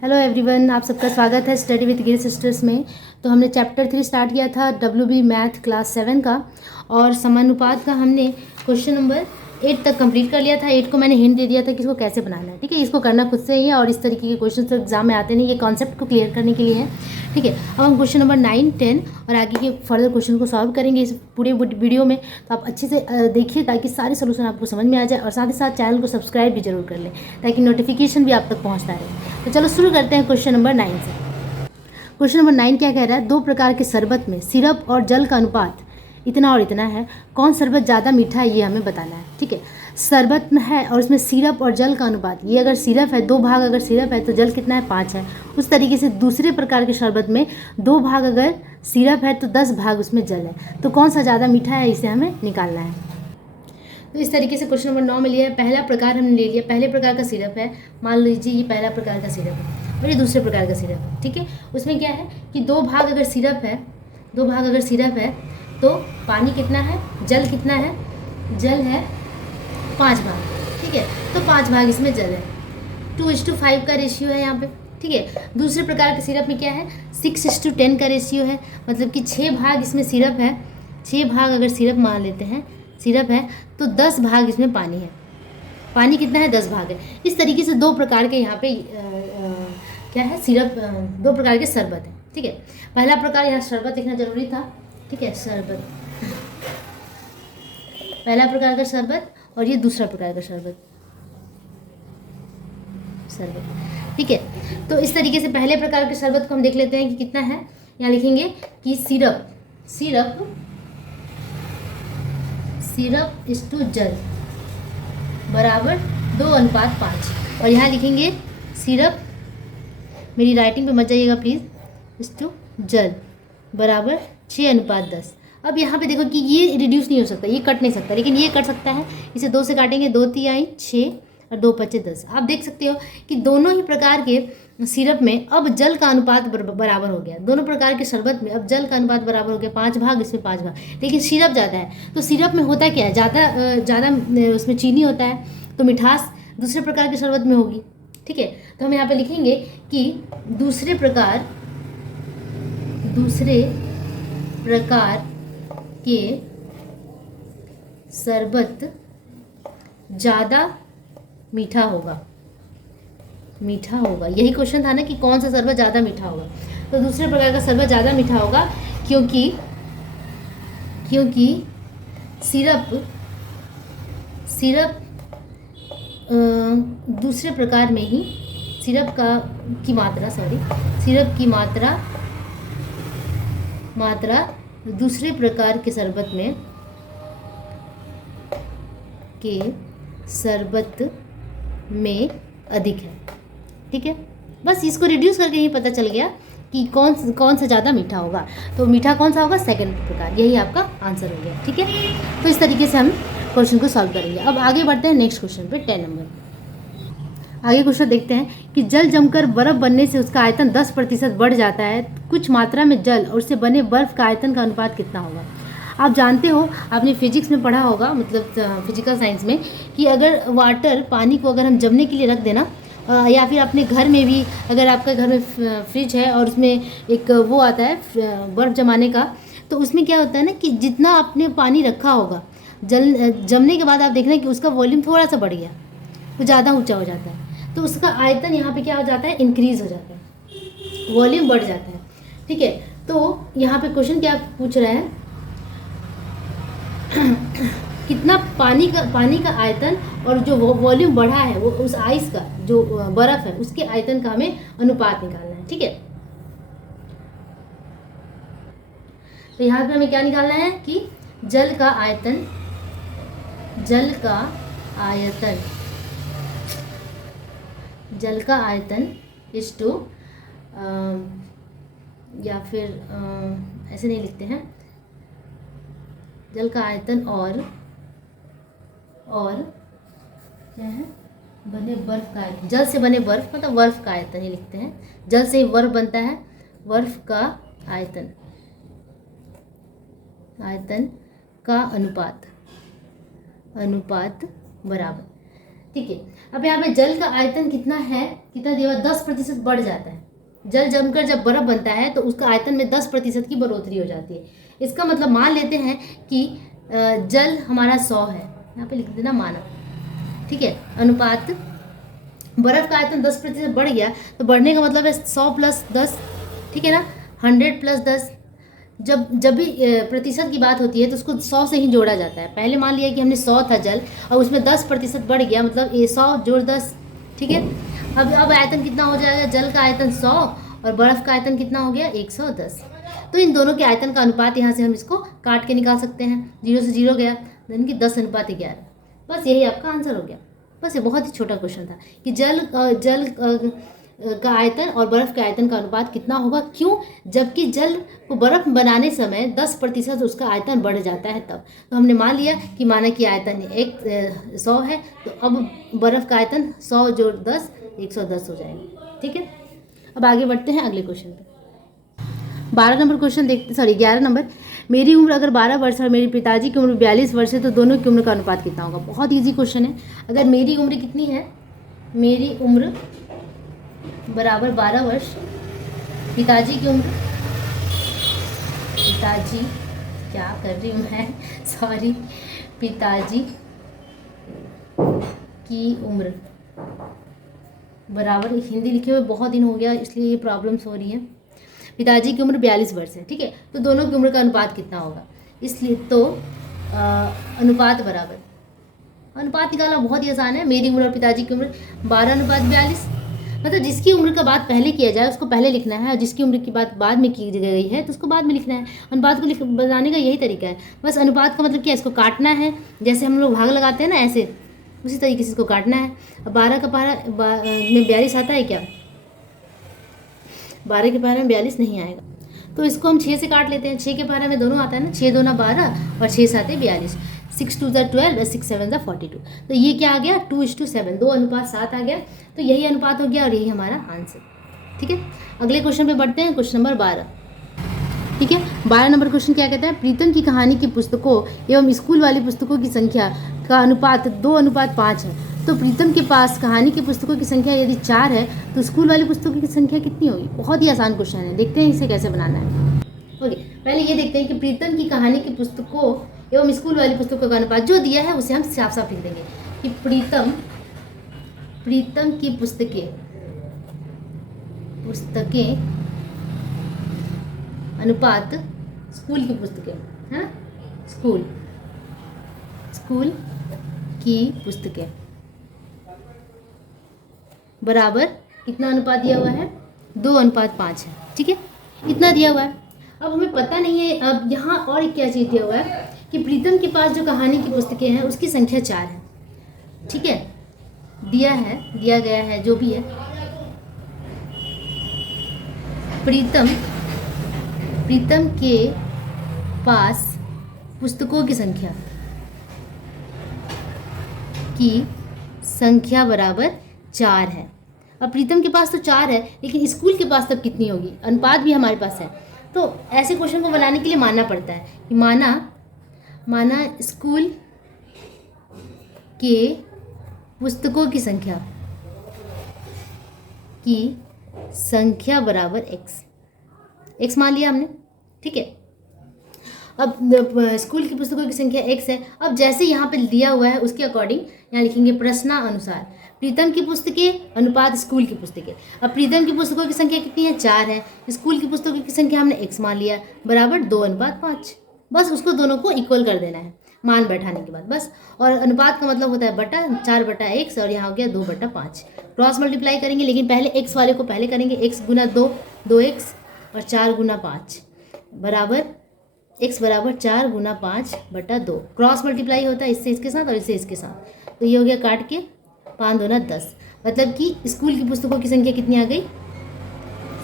Hello everyone, आप सबका स्वागत है स्टडी विद गिरी सिस्टर्स में। तो हमने चैप्टर 3 स्टार्ट किया था WB मैथ क्लास 7 का, और समानुपात का हमने क्वेश्चन नंबर 8 तक कंप्लीट कर लिया था। 8 को मैंने हिंट दे दिया था कि इसको कैसे बनाना है। ठीक है, इसको करना खुद से ही है और इस तरीके के क्वेश्चन तो एग्जाम में आते नहीं, ये कॉन्सेप्ट को क्लियर करने के लिए है। ठीक है, अब हम क्वेश्चन नंबर 9, 10 और आगे के फर्दर क्वेश्चन को सॉल्व करेंगे इस पूरे वीडियो में। तो आप अच्छे से देखिए ताकि सारे सोल्यूशन आपको समझ में आ जाए, और साथ ही साथ चैनल को सब्सक्राइब भी जरूर कर लें ताकि नोटिफिकेशन भी आप तक पहुँचता रहे। तो चलो शुरू करते हैं क्वेश्चन नंबर 9 से। क्वेश्चन नंबर 9 क्या कह रहा है? 2 प्रकार के शरबत में सिरप और जल का अनुपात इतना और इतना है, कौन शरबत ज़्यादा मीठा है ये हमें बताना है। ठीक है, शरबत में है और उसमें सिरप और जल का अनुपात, ये अगर सिरप है 2 भाग, अगर सिरप है तो जल कितना है 5 है। उस तरीके से दूसरे प्रकार के शरबत में 2 भाग अगर सिरप है तो 10 भाग उसमें जल है, तो कौन सा ज़्यादा मीठा है इसे हमें निकालना है। तो इस तरीके से क्वेश्चन नंबर 9 में लिया है। पहला प्रकार हमने ले लिया, पहले प्रकार का सिरप है, मान लीजिए ये पहला प्रकार का सिरप है और ये दूसरे प्रकार का सिरप है। ठीक है, उसमें क्या है कि 2 भाग अगर सिरप है, 2 भाग अगर सिरप है तो पानी कितना है, जल कितना है, जल है 5 भाग। ठीक है, तो 5 भाग इसमें जल है, 2:5 का रेशियो है यहाँ पे। ठीक है, दूसरे प्रकार के सिरप में क्या है, 6:10 का रेशियो है, मतलब कि 6 भाग इसमें सिरप है, 6 भाग अगर सिरप मान लेते हैं, सिरप है तो 10 भाग इसमें पानी है। पानी कितना है, 10 भाग है। इस तरीके से 2 प्रकार के यहाँ पे क्या है, सिरप, 2 प्रकार के शरबत है। ठीक है, पहला प्रकार यहाँ शरबत लिखना जरूरी था। ठीक है, शरबत, पहला प्रकार का शरबत और ये दूसरा प्रकार का शरबत, शरबत। ठीक है, तो इस तरीके से पहले प्रकार के शरबत को हम देख लेते हैं कि कितना है। यहाँ लिखेंगे कि सिरप, सिरप, सिरप इस टू जल बराबर 2:5, और यहाँ लिखेंगे सिरप, मेरी राइटिंग पे मत जाइएगा प्लीज़, इस टू जल बराबर 6:10। अब यहाँ पे देखो कि ये रिड्यूस नहीं हो सकता, ये कट नहीं सकता, लेकिन ये कट सकता है। इसे 2 से काटेंगे, 2 तिहाई 6 और 2 पचे 10। आप देख सकते हो कि दोनों ही प्रकार के सिरप में अब जल का अनुपात बराबर हो गया। दोनों प्रकार के शरबत में अब जल का अनुपात बराबर हो गया, 5 भाग इसमें 5 भाग, लेकिन सिरप ज़्यादा है। तो सिरप में होता क्या है, ज़्यादा उसमें चीनी होता है, तो मिठास दूसरे प्रकार के शरबत में होगी। ठीक है, तो हम यहाँ पे लिखेंगे कि दूसरे प्रकार के शरबत ज़्यादा मीठा होगा, मीठा होगा। यही क्वेश्चन था ना कि कौन सा शरबत ज़्यादा मीठा होगा। तो दूसरे प्रकार का शरबत ज़्यादा मीठा होगा क्योंकि सिरप दूसरे प्रकार में ही सिरप की मात्रा दूसरे प्रकार के शरबत में अधिक है। ठीक है, बस इसको रिड्यूस करके ही पता चल गया कि कौन सा ज़्यादा मीठा होगा। तो मीठा कौन सा होगा, सेकंड प्रकार, यही आपका आंसर हो गया। ठीक है, तो इस तरीके से हम क्वेश्चन को सॉल्व करेंगे। अब आगे बढ़ते हैं नेक्स्ट क्वेश्चन पे, 10 नंबर। आगे क्वेश्चन देखते हैं कि जल जमकर बर्फ बनने से उसका आयतन 10% बढ़ जाता है, कुछ मात्रा में जल और उससे बने बर्फ का आयतन का अनुपात कितना होगा। आप जानते हो, आपने फिजिक्स में पढ़ा होगा, मतलब फिजिकल साइंस में, कि अगर वाटर, पानी को अगर हम जमने के लिए रख देना, या फिर अपने घर में भी, अगर आपके घर में फ्रिज है और उसमें एक वो आता है बर्फ़ जमाने का, तो उसमें क्या होता है ना कि जितना आपने पानी रखा होगा, जमने के बाद आप देख रहे हैं कि उसका वॉल्यूम थोड़ा सा बढ़ गया, वो ज़्यादा ऊंचा हो जाता है, तो उसका आयतन यहाँ पे क्या हो जाता है, इंक्रीज़ हो जाता है, वॉल्यूम बढ़ जाता है। ठीक है, तो यहाँ पे क्वेश्चन क्या पूछ रहा है, कितना पानी का आयतन और जो वॉल्यूम बढ़ा है, वो उस आइस का जो बर्फ है उसके आयतन का हमें अनुपात निकालना है। ठीक है, तो यहाँ पे हमें क्या निकालना है कि जल का आयतन इस टू, या फिर ऐसे नहीं लिखते हैं, जल का आयतन और क्या है, बने बर्फ का आयतन, जल से बने बर्फ, मतलब बर्फ का आयतन ही लिखते हैं, जल से ही बर्फ बनता है, बर्फ का आयतन का अनुपात बराबर ठीक है। अब यहाँ पे जल का आयतन कितना है, कितना दिया हुआ, 10% बढ़ जाता है। जल जमकर जब बर्फ बनता है तो उसका आयतन में 10% की बढ़ोतरी हो जाती है। इसका मतलब मान लेते हैं कि जल हमारा 100 है, यहाँ पे लिख देना माना, ठीक है। अनुपात बर्फ का आयतन 10% बढ़ गया, तो बढ़ने का मतलब है 100 + 10, ठीक है ना, 100 + 10। जब भी प्रतिशत की बात होती है तो उसको 100 से ही जोड़ा जाता है। पहले मान लिया कि हमने 100 था जल और उसमें 10% बढ़ गया, मतलब ये 100 + 10, ठीक है। अब आयतन कितना हो जाएगा, जल का आयतन 100 और बर्फ़ का आयतन कितना हो गया 110। तो इन दोनों के आयतन का अनुपात यहाँ से हम इसको काट के निकाल सकते हैं। 0 से 0 गया, यानी कि 10:11। बस यही आपका आंसर हो गया। बस ये बहुत ही छोटा क्वेश्चन था कि जल का आयतन और बर्फ़ के आयतन का अनुपात कितना होगा, क्यों, जबकि जल को बर्फ़ बनाने समय 10% उसका आयतन बढ़ जाता है तब। तो हमने मान लिया कि माना कि आयतन 100 है, तो अब बर्फ़ का आयतन 100 + 10 110 हो जाएगा, ठीक है। अब आगे बढ़ते हैं अगले क्वेश्चन पे। 12 नंबर क्वेश्चन देखते, 11 नंबर। मेरी उम्र अगर 12 वर्ष और मेरे पिताजी की उम्र 42 वर्ष है तो दोनों की उम्र का अनुपात कितना होगा। बहुत ईजी क्वेश्चन है। अगर मेरी उम्र कितनी है, मेरी उम्र बराबर 12 वर्ष, पिताजी की उम्र, पिताजी क्या कर रही हूँ मैं, सॉरी, पिताजी की उम्र बराबर, हिंदी लिखे हुए बहुत दिन हो गया इसलिए ये प्रॉब्लम्स हो रही हैं। पिताजी की उम्र 42 वर्ष है, ठीक है। तो दोनों की उम्र का अनुपात कितना होगा, इसलिए तो अनुपात बराबर, अनुपात निकालना बहुत ही आसान है। मेरी उम्र और पिताजी की उम्र 12:42, मतलब जिसकी उम्र का बात पहले किया जाए उसको पहले लिखना है और जिसकी उम्र की बात बाद में की गई है तो उसको बाद में लिखना है। अनुपात को बनाने का यही तरीका है। बस अनुपात का मतलब क्या है, इसको काटना है, जैसे हम लोग भाग लगाते हैं ना, ऐसे उसी तरीके से इसको काटना है। अब 12 का पारा में 42 आता है क्या, 12 के पारा में 42 नहीं आएगा, तो इसको हम 6 से काट लेते हैं। 6 के पारा में दोनों आता है ना, 6 दूना 12 और 6 7 42, 6 2 12 और 6 7 42। तो ये क्या आ गया, 2:7, 2:7 आ गया। तो यही अनुपात हो गया और यही हमारा आंसर, ठीक है। अगले क्वेश्चन पे बढ़ते हैं, क्वेश्चन नंबर 12, ठीक है। 12 नंबर क्वेश्चन क्या कहता है, प्रीतम की कहानी की पुस्तकों एवं स्कूल वाली पुस्तकों की संख्या का अनुपात 2:5 है। तो प्रीतम के पास कहानी की पुस्तकों की संख्या यदि 4 है तो स्कूल वाली पुस्तकों की संख्या कितनी होगी। बहुत ही आसान क्वेश्चन है, देखते हैं इसे कैसे बनाना है। ओके, पहले ये देखते हैं कि प्रीतम की कहानी की पुस्तकों एवं स्कूल वाली पुस्तकों का अनुपात जो दिया है उसे हम साफ साफ लिख देंगे कि प्रीतम की पुस्तकें अनुपात स्कूल की पुस्तकें, है ना, स्कूल की पुस्तकें बराबर कितना अनुपात दिया हुआ है, 2:5 है, ठीक है, इतना दिया हुआ है। अब हमें पता नहीं है, अब यहाँ और एक क्या चीज़ दिया हुआ है कि प्रीतम के पास जो कहानी की पुस्तकें हैं उसकी संख्या 4 है, ठीक है, दिया गया है जो भी है। प्रीतम के पास पुस्तकों की संख्या बराबर 4 है। अब प्रीतम के पास तो 4 है, लेकिन स्कूल के पास तब कितनी होगी, अनुपात भी हमारे पास है। तो ऐसे क्वेश्चन को बनाने के लिए मानना पड़ता है कि माना स्कूल के पुस्तकों की संख्या बराबर x मान लिया हमने, ठीक है। अब स्कूल की पुस्तकों की संख्या x है। अब जैसे यहाँ पे दिया हुआ है उसके अकॉर्डिंग यहाँ लिखेंगे प्रश्नानुसार प्रीतम की पुस्तकें अनुपात स्कूल की पुस्तकें। अब प्रीतम की पुस्तकों की संख्या कितनी है, 4 है। स्कूल की पुस्तकों की संख्या हमने x मान लिया बराबर 2:5। बस उसको दोनों को इक्वल कर देना है मान बैठाने के बाद, बस। और अनुपात का मतलब होता है बटा, 4/x और यहाँ हो गया 2/5। क्रॉस मल्टीप्लाई करेंगे, लेकिन पहले x वाले को पहले करेंगे, x गुना 2 2x और 4 गुना 5 बराबर x बराबर 4 गुना 5/2। क्रॉस मल्टीप्लाई होता है इससे इसके साथ और इससे इसके साथ, तो ये हो गया काट के 5 दूना 10। मतलब कि स्कूल की पुस्तकों की संख्या कितनी आ गई,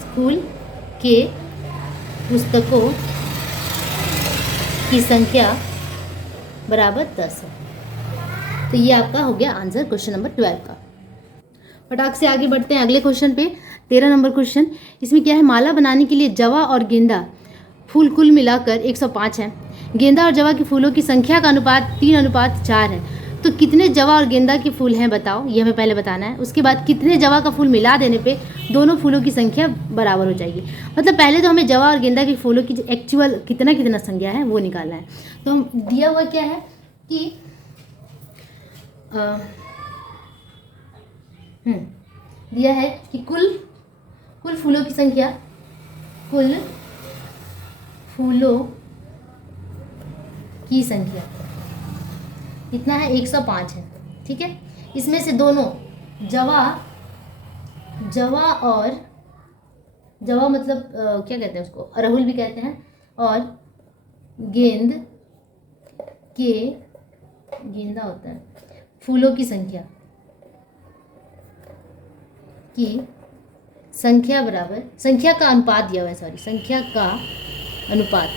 स्कूल के पुस्तकों की संख्या बराबर 10 है। तो ये आपका हो गया आंसर क्वेश्चन नंबर 12 का। फटाक से आगे बढ़ते हैं अगले क्वेश्चन पे, 13 नंबर क्वेश्चन। इसमें क्या है, माला बनाने के लिए जवा और गेंदा फूल कुल मिलाकर 105 है। गेंदा और जवा के फूलों की संख्या का अनुपात 3:4 है। तो कितने जवा और गेंदा के फूल हैं बताओ, ये हमें पहले बताना है। उसके बाद कितने जवा का फूल मिला देने पे दोनों फूलों की संख्या बराबर हो जाएगी। मतलब पहले तो हमें जवा और गेंदा के फूलों की एक्चुअल कितना कितना संख्या है वो निकालना है। तो हम दिया हुआ क्या है कि दिया है कि कुल फूलों की संख्या, कुल फूलों की संख्या कितना है, 105 है। ठीक है, इसमें से दोनों जवा और जवा मतलब क्या कहते हैं उसको, अड़हुल भी कहते हैं, और गेंदा होता है, फूलों की संख्या बराबर, संख्या का अनुपात दिया हुआ है, सॉरी, संख्या का अनुपात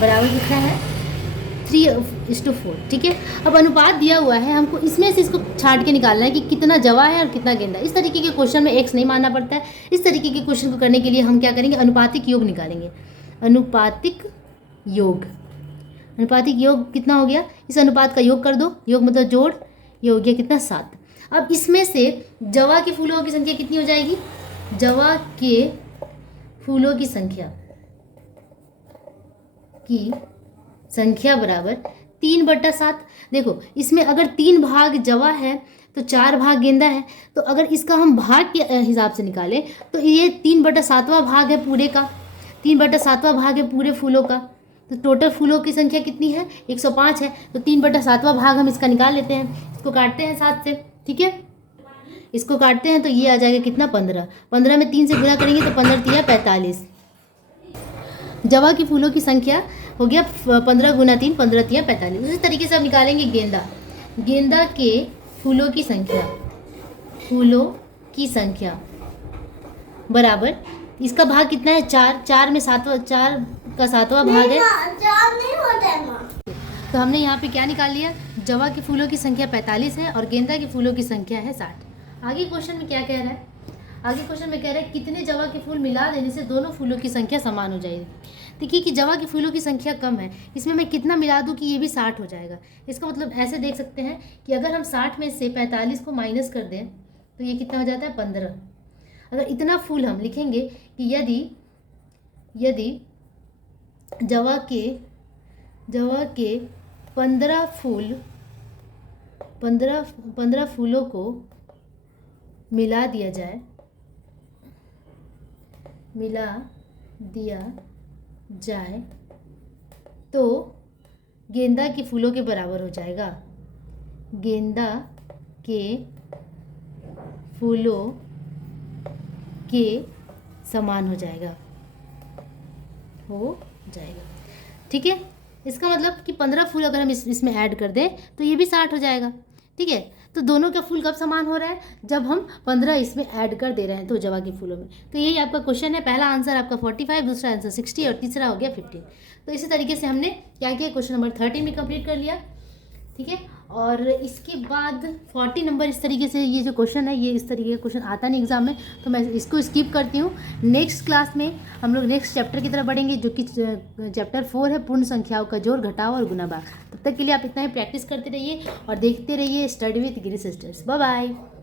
बराबर कितना है, 3:4। ठीक है, अब अनुपात दिया हुआ है, हमको इसमें से इसको छांट के निकालना है कि कितना जवा है और कितना गेंदा। इस तरीके के क्वेश्चन में एक्स नहीं मानना पड़ता है। इस तरीके के क्वेश्चन को करने के लिए हम क्या करेंगे, अनुपातिक योग निकालेंगे। अनुपातिक योग कितना हो गया, इस अनुपात का योग कर दो, योग मतलब जोड़, ये हो गया कितना, 7। अब इसमें से जवा के फूलों की संख्या कितनी हो जाएगी, जवा के फूलों की संख्या बराबर 3/7। देखो इसमें अगर 3 भाग जवा है तो 4 भाग गेंदा है, तो अगर इसका हम भाग के हिसाब से निकालें तो ये 3/7वां भाग है पूरे का, 3/7वां भाग है पूरे फूलों का। तो टोटल फूलों की संख्या कितनी है, 105 है। तो 3/7वां भाग हम इसका निकाल लेते हैं, इसको काटते हैं 7 से। ठीक है, इसको काटते हैं तो ये आ जाएगा कितना, 15। 15 में 3 से गुणा करेंगे तो 15 × 3 = 45। जवा की फूलों की संख्या हो गया 15 × 3 = 15 × 3 = 45। उसी तरीके से हम निकालेंगे गेंदा के फूलों की संख्या बराबर, इसका भाग कितना है, 4 में 4 का 7वां भाग है। 4 नहीं होता है माँ। तो हमने यहाँ पे क्या निकाल लिया, जवा की फूलों की संख्या 45 है और गेंदा की फूलों की संख्या है 60। आगे क्वेश्चन में क्या कह रहा है, आगे क्वेश्चन में कह रहा है कितने जवा के फूल मिला देने से दोनों फूलों की संख्या समान हो जाएगी। देखिए कि जवा की फूलों की संख्या कम है, इसमें मैं कितना मिला दूं कि ये भी 60 हो जाएगा। इसका मतलब ऐसे देख सकते हैं कि अगर हम 60 में से 45 को माइनस कर दें तो ये कितना हो जाता है, 15। अगर इतना फूल हम लिखेंगे कि यदि जवा के 15 फूलों को मिला दिया जाए तो गेंदा के फूलों के बराबर हो जाएगा, गेंदा के फूलों के समान हो जाएगा। ठीक है, इसका मतलब कि 15 फूल अगर हम इसमें ऐड कर दें तो ये भी 60 हो जाएगा। ठीक है, तो दोनों का फूल कब समान हो रहा है, जब हम 15 इसमें ऐड कर दे रहे हैं तो जवा के फूलों में। तो यही आपका क्वेश्चन है। पहला आंसर आपका 45, दूसरा आंसर 60 और तीसरा हो गया 15। तो इसी तरीके से हमने क्या किया, क्वेश्चन नंबर 13 भी कंप्लीट कर लिया। ठीक है, और इसके बाद 40 नंबर इस तरीके से, ये जो क्वेश्चन है ये इस तरीके का क्वेश्चन आता नहीं एग्जाम में, तो मैं इसको स्किप करती हूँ। नेक्स्ट क्लास में हम लोग नेक्स्ट चैप्टर की तरफ बढ़ेंगे, जो कि चैप्टर 4 है, पूर्ण संख्याओं का जोड़, घटाव और गुणा भाग। तब तक के लिए आप इतना ही प्रैक्टिस करते रहिए और देखते रहिए study with Giri sisters. Bye bye.